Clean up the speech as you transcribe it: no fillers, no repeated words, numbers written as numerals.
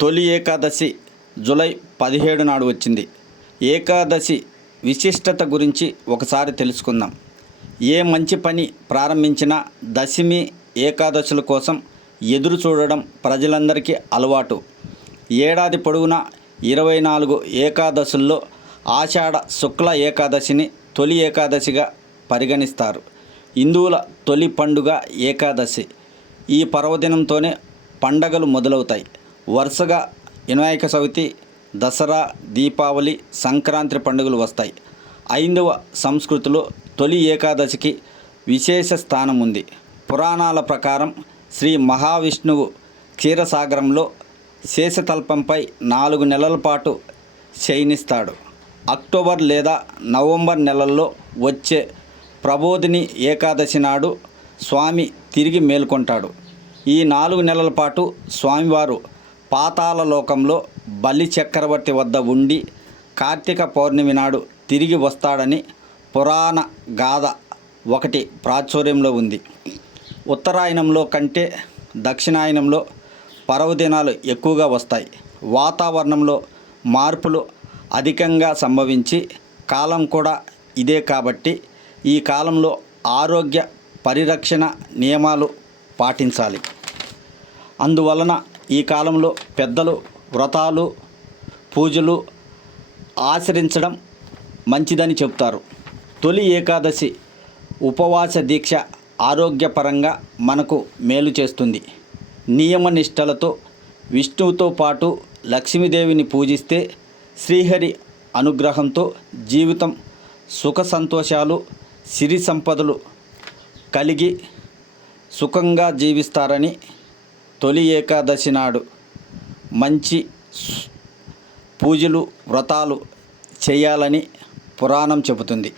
తొలి ఏకాదశి జూలై 17 నాడు వచ్చింది. ఏకాదశి విశిష్టత గురించి ఒకసారి తెలుసుకుందాం. ఏ మంచి పని ప్రారంభించినా దశమి ఏకాదశుల కోసం ఎదురు చూడడం ప్రజలందరికీ అలవాటు. ఏడాది పొడవునా 24 ఏకాదశుల్లో ఆషాఢ శుక్ల ఏకాదశిని తొలి ఏకాదశిగా పరిగణిస్తారు. హిందువుల తొలి పండుగ ఏకాదశి. ఈ పర్వదినంతోనే పండగలు మొదలవుతాయి. వరుసగా వినాయక చవితి, దసరా, దీపావళి, సంక్రాంతి పండుగలు వస్తాయి. హైందవ సంస్కృతిలో తొలి ఏకాదశికి విశేష స్థానం ఉంది. పురాణాల ప్రకారం శ్రీ మహావిష్ణువు క్షీరసాగరంలో శేషతల్పంపై 4 నెలల పాటు శయనిస్తాడు. అక్టోబర్ లేదా నవంబర్ నెలల్లో వచ్చే ప్రబోధిని ఏకాదశి నాడు స్వామి తిరిగి మేల్కొంటాడు. ఈ 4 నెలల పాటు స్వామివారు పాతాళ లోకంలో బలి చక్రవర్తి వద్ద ఉండి కార్తీక పౌర్ణమి నాడు తిరిగి వస్తాడని పురాణ గాథ ఒకటి ప్రాచుర్యంలో ఉంది. ఉత్తరాయణంలో కంటే దక్షిణాయనంలో పర్వదినాలు ఎక్కువగా వస్తాయి. వాతావరణంలో మార్పులు అధికంగా సంభవించి కాలం కూడా ఇదే కాబట్టి ఈ కాలంలో ఆరోగ్య పరిరక్షణ నియమాలు పాటించాలి. అందువలన ఈ కాలంలో పెద్దలు వ్రతాలు, పూజలు ఆచరించడం మంచిదని చెప్తారు. తొలి ఏకాదశి ఉపవాస దీక్ష ఆరోగ్యపరంగా మనకు మేలు చేస్తుంది. నియమనిష్టలతో విష్ణువుతో పాటు లక్ష్మీదేవిని పూజిస్తే శ్రీహరి అనుగ్రహంతో జీవితం సుఖ సంతోషాలు, సిరి సంపదలు కలిగి సుఖంగా జీవిస్తారని తొలి ఏకాదశి నాడు మంచి పూజలు, వ్రతాలు చేయాలని పురాణం చెబుతుంది.